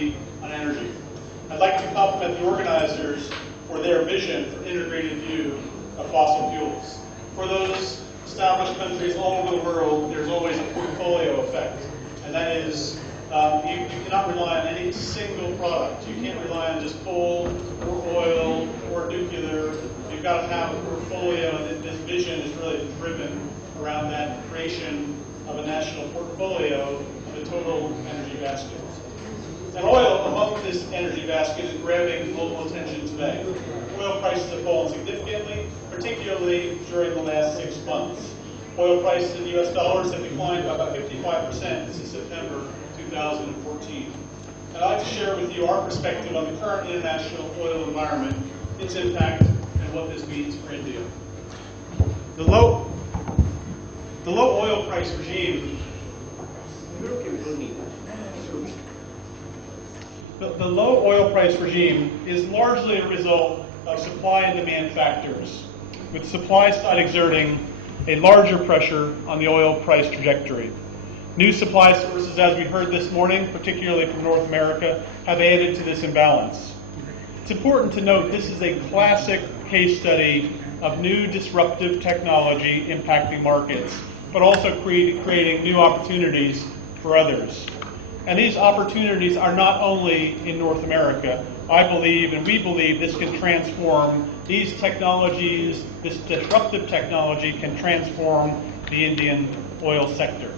policy on energy. I'd like to compliment the organizers for their vision for integrated view of fossil fuels. For those established countries all over the world, there's always a portfolio effect, and that is you cannot rely on any single product. You can't rely on just coal or oil or nuclear. You've got to have a portfolio, and this vision is really driven around that creation of a national portfolio of the total energy basket. And oil among this energy basket is grabbing global attention today. Oil prices have fallen significantly, particularly during the last 6 months. Oil prices in US dollars have declined by about 55% since September 2014. And I'd like to share with you our perspective on the current international oil environment, its impact, and what this means for India. The low oil price regime The low oil price regime is largely a result of supply and demand factors, with supply side exerting a larger pressure on the oil price trajectory. New supply sources, as we heard this morning, particularly from North America, have added to this imbalance. It's important to note this is a classic case study of new disruptive technology impacting markets, but also creating new opportunities for others. And these opportunities are not only in North America. I believe, and we believe, this can transform these technologies, this disruptive technology can transform the Indian oil sector.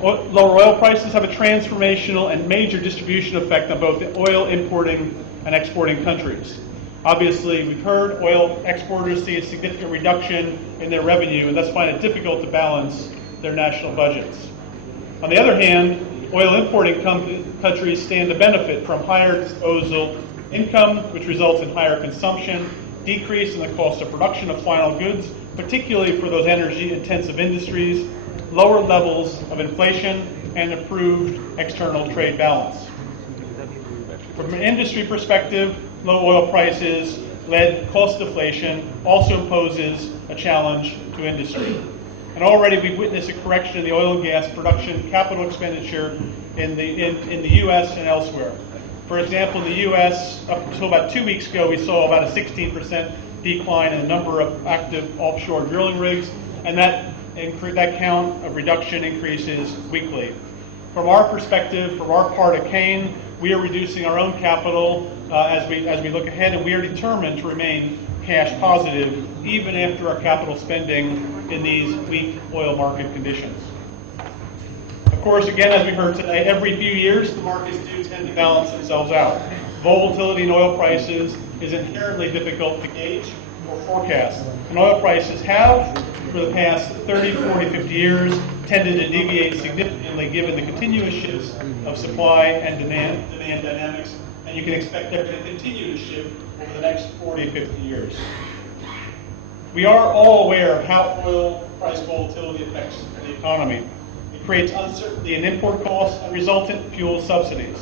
Lower oil prices have a transformational and major distribution effect on both the oil importing and exporting countries. Obviously, we've heard oil exporters see a significant reduction in their revenue and thus find it difficult to balance their national budgets. On the other hand, oil importing countries stand to benefit from higher disposal income, which results in higher consumption, decrease in the cost of production of final goods, particularly for those energy-intensive industries, lower levels of inflation, and improved external trade balance. From an industry perspective, low oil prices led cost deflation also imposes a challenge to industry. And already we've witnessed a correction in the oil and gas production capital expenditure in the U.S. and elsewhere. For example, in the U.S., up until about 2 weeks ago, we saw about a 16% decline in the number of active offshore drilling rigs, and that count of reduction increases weekly. From our perspective, from our part at Kane, we are reducing our own capital as we look ahead, and we are determined to remain cash positive even after our capital spending in these weak oil market conditions. Of course, again, as we heard today, every few years the markets do tend to balance themselves out. Volatility in oil prices is inherently difficult to gauge or forecast, and oil prices have, for the past 30, 40, 50 years, tended to deviate significantly given the continuous shifts of supply and demand dynamics, and you can expect they're going to continue to shift over the next 40, 50 years. We are all aware of how oil price volatility affects the economy. It creates uncertainty in import costs and resultant fuel subsidies.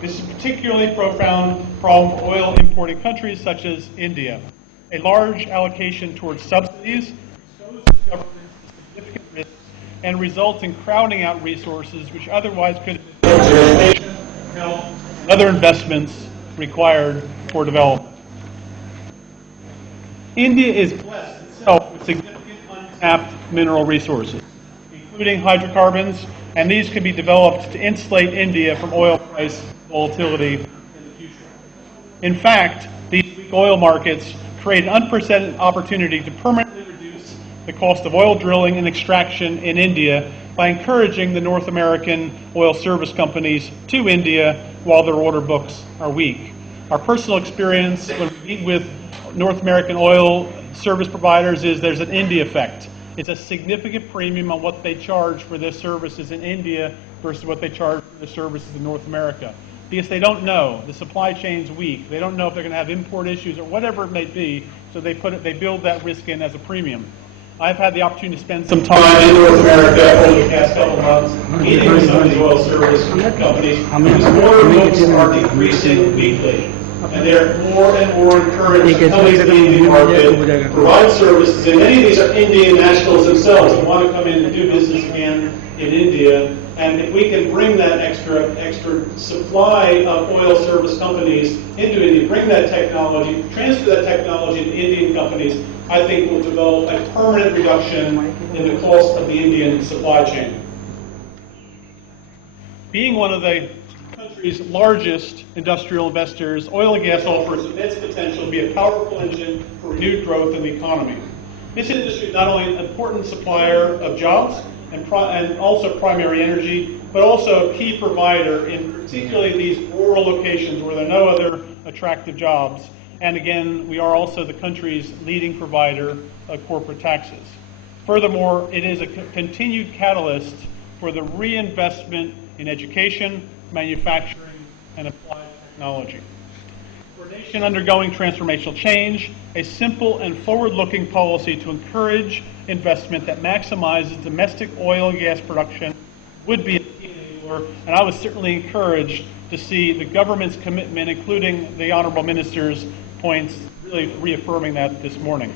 This is a particularly profound problem for oil importing countries such as India. A large allocation towards subsidies exposes governments to significant risks and results in crowding out resources which otherwise could have been education, health, and other investments required for development. India is blessed itself with significant untapped mineral resources, including hydrocarbons, and these can be developed to insulate India from oil price volatility in the future. In fact, these weak oil markets create an unprecedented opportunity to permanently reduce the cost of oil drilling and extraction in India by encouraging the North American oil service companies to India while their order books are weak. Our personal experience when we meet with North American oil service providers is there's an India effect. It's a significant premium on what they charge for their services in India versus what they charge for the services in North America. Because they don't know, the supply chain's weak. They don't know if they're going to have import issues or whatever it may be, so they build that risk in as a premium. I've had the opportunity to spend some time in North America over the past couple of months meeting with some of these oil service companies whose order books are decreasing weekly. And they're more and more encouraged to come into the Indian market, provide services, and many of these are Indian nationals themselves who want to come in and do business again in India, and if we can bring that extra supply of oil service companies into India, bring that technology, transfer that technology to Indian companies, I think we'll develop a permanent reduction in the cost of the Indian supply chain. Being one of the country's largest industrial investors, oil and gas offers immense potential to be a powerful engine for renewed growth in the economy. This industry is not only an important supplier of jobs and also primary energy, but also a key provider in particularly these rural locations where there are no other attractive jobs. And again, we are also the country's leading provider of corporate taxes. Furthermore, it is a continued catalyst for the reinvestment in education, manufacturing, and applied technology. For a nation undergoing transformational change, a simple and forward-looking policy to encourage investment that maximizes domestic oil and gas production would be a key enabler, and I was certainly encouraged to see the government's commitment, including the Honorable Minister's points, really reaffirming that this morning.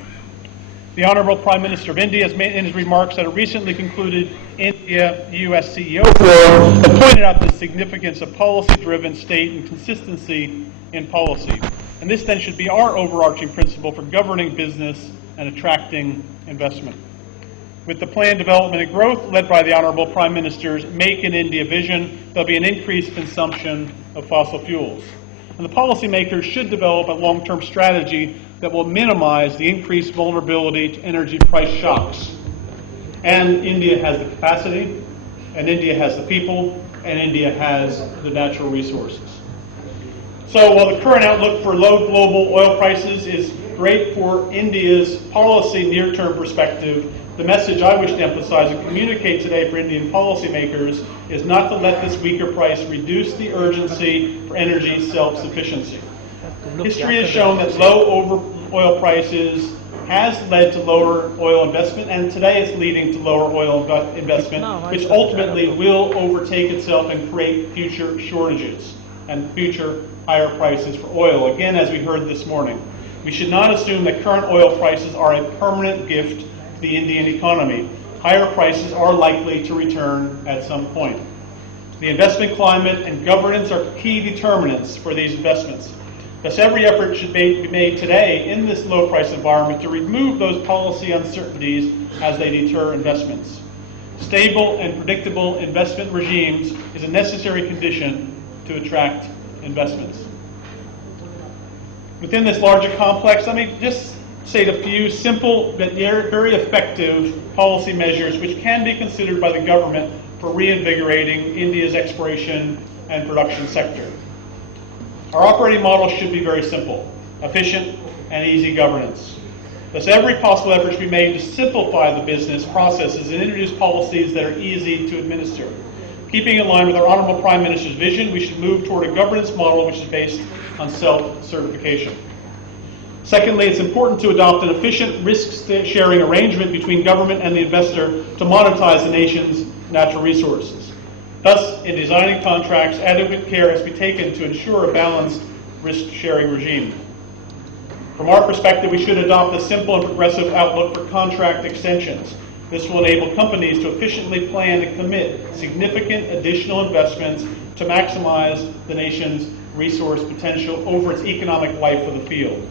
The Honorable Prime Minister of India has made in his remarks at a recently concluded India-US CEO forum have pointed out the significance of policy-driven state and consistency in policy. And this then should be our overarching principle for governing business and attracting investment. With the planned development and growth led by the Honorable Prime Minister's Make in India vision, there'll be an increased consumption of fossil fuels. And the policymakers should develop a long-term strategy that will minimize the increased vulnerability to energy price shocks. And India has the capacity, and India has the people, and India has the natural resources. So while the current outlook for low global oil prices is great for India's policy near-term perspective, the message I wish to emphasize and communicate today for Indian policymakers is not to let this weaker price reduce the urgency for energy self-sufficiency. History has shown that low oil prices has led to lower oil investment, and today it's leading to lower oil investment, which ultimately will overtake itself and create future shortages and future higher prices for oil. Again, as we heard this morning, we should not assume that current oil prices are a permanent gift to the Indian economy. Higher prices are likely to return at some point. The investment climate and governance are key determinants for these investments. Thus, every effort should be made today in this low price environment to remove those policy uncertainties as they deter investments. Stable and predictable investment regimes is a necessary condition to attract investments. Within this larger complex, let me just state a few simple but very effective policy measures which can be considered by the government for reinvigorating India's exploration and production sector. Our operating model should be very simple, efficient, and easy governance. Thus, every possible effort should be made to simplify the business processes and introduce policies that are easy to administer. Keeping in line with our Honorable Prime Minister's vision, we should move toward a governance model which is based on self-certification. Secondly, it's important to adopt an efficient risk-sharing arrangement between government and the investor to monetize the nation's natural resources. Thus, in designing contracts, adequate care has to be taken to ensure a balanced risk-sharing regime. From our perspective, we should adopt a simple and progressive outlook for contract extensions. This will enable companies to efficiently plan and commit significant additional investments to maximize the nation's resource potential over its economic life of the field.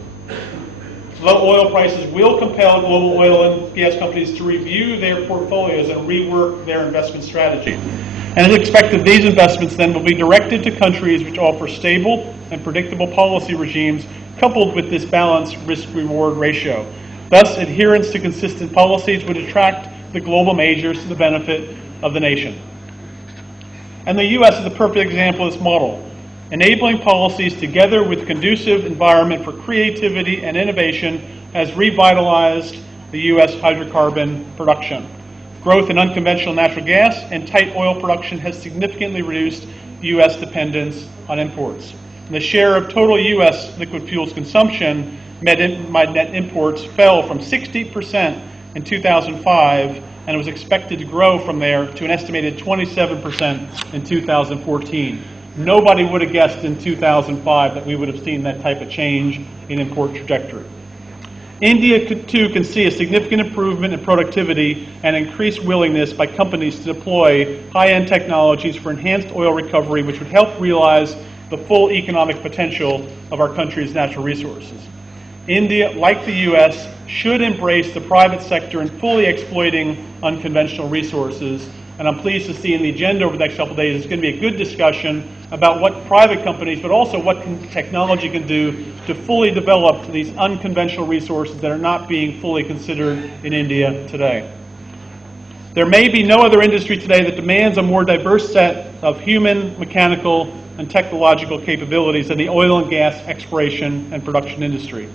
Low oil prices will compel global oil and gas companies to review their portfolios and rework their investment strategy. And as expected, these investments then will be directed to countries which offer stable and predictable policy regimes coupled with this balanced risk-reward ratio. Thus, adherence to consistent policies would attract the global majors to the benefit of the nation. And the U.S. is a perfect example of this model. Enabling policies together with conducive environment for creativity and innovation has revitalized the U.S. hydrocarbon production. Growth in unconventional natural gas and tight oil production has significantly reduced U.S. dependence on imports. And the share of total U.S. liquid fuels consumption by net imports fell from 60% in 2005 and was expected to grow from there to an estimated 27% in 2014. Nobody would have guessed in 2005 that we would have seen that type of change in import trajectory. India too can see a significant improvement in productivity and increased willingness by companies to deploy high-end technologies for enhanced oil recovery, which would help realize the full economic potential of our country's natural resources. India, like the U.S., should embrace the private sector in fully exploiting unconventional resources. And I'm pleased to see in the agenda over the next couple of days, it's going to be a good discussion about what private companies, but also what technology can do to fully develop these unconventional resources that are not being fully considered in India today. There may be no other industry today that demands a more diverse set of human, mechanical, and technological capabilities than the oil and gas exploration and production industry.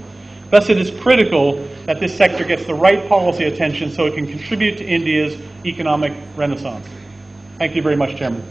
Thus, it is critical that this sector gets the right policy attention so it can contribute to India's economic renaissance. Thank you very much, Chairman.